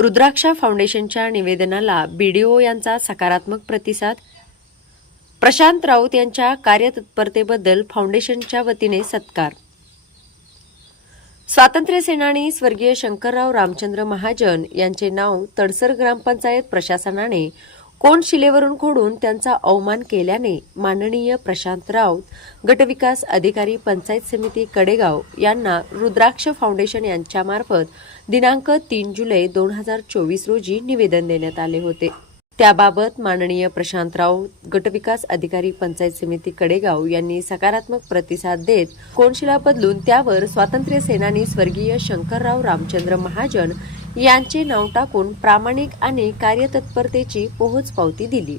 रुद्राक्षा फाउंडेशनच्या निवेदनाला बीडीओ यांचा सकारात्मक प्रतिसाद. प्रशांत राऊत यांच्या कार्यतत्परतेबद्दल फाउंडेशनच्या वतीने सत्कार. स्वातंत्र्य सेनानी स्वर्गीय शंकरराव रामचंद्र महाजन यांचे नाव तडसर ग्रामपंचायत प्रशासनाने कोण शिलेवरून खोडून त्यांचा अवमान केल्याने माननीय प्रशांत राऊत गटविकास अधिकारी पंचायत समिती कडेगाव यांना रुद्राक्ष फाउंडेशन यांच्यामार्फत दिनांक तीन जुलै दोन हजार चोवीस रोजी निवेदन देण्यात आले होते. त्याबाबत माननीय प्रशांतराव गटविकास अधिकारी पंचायत समिती कडेगाव यांनी सकारात्मक प्रतिसाद देत कोनशिला बदलून त्यावर स्वातंत्र्य सेनानी स्वर्गीय शंकरराव रामचंद्र महाजन यांचे नाव टाकून प्रामाणिक आणि कार्यतत्परतेची पोहोच पावती दिली.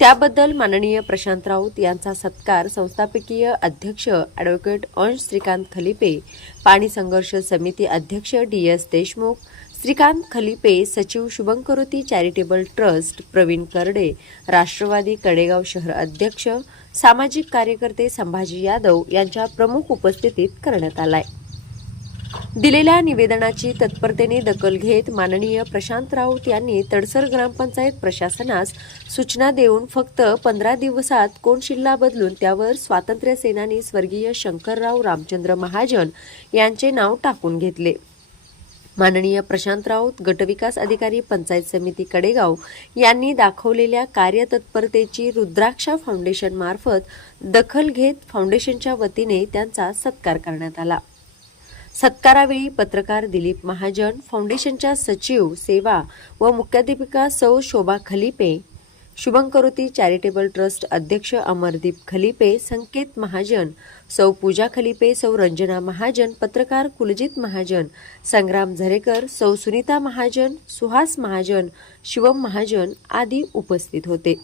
त्याबद्दल माननीय प्रशांत राऊत यांचा सत्कार संस्थापकीय अध्यक्ष ॲडव्होकेट अंश श्रीकांत खलिपे पाणी संघर्ष समिती अध्यक्ष डी एस देशमुख श्रीकांत खलिपे सचिव शुभंकरोती चॅरिटेबल ट्रस्ट प्रवीण करडे राष्ट्रवादी कडेगाव शहर अध्यक्ष सामाजिक कार्यकर्ते संभाजी यादव यांच्या प्रमुख उपस्थितीत करण्यात आलाय. दिलेल्या निवेदनाची तत्परतेने दखल घेत माननीय प्रशांत राऊत यांनी तडसर ग्रामपंचायत प्रशासनास सूचना देऊन फक्त पंधरा दिवसात कोण शिल्ला बदलून त्यावर स्वातंत्र्य सेनानी स्वर्गीय शंकरराव रामचंद्र महाजन यांचे नाव टाकून घेतले. माननीय प्रशांत राऊत गटविकास अधिकारी पंचायत समिती कडेगाव यांनी दाखवलेल्या कार्यतत्परतेची रुद्राक्षा फाउंडेशन मार्फत दखल घेत फाउंडेशनच्या वतीने त्यांचा सत्कार करण्यात आला. सत्कारावेळी पत्रकार दिलीप महाजन फाउंडेशनच्या सचिव सेवा व मुख्याध्यापिका सौ शोभा खलिपे शुभंकरोती चॅरिटेबल ट्रस्ट अध्यक्ष अमरदीप खलिपे संकेत महाजन सौ पूजा खलिपे सौ रंजना महाजन पत्रकार कुलजित महाजन संग्राम झरेकर सौ सुनीता महाजन सुहास महाजन शिवम महाजन आदी उपस्थित होते.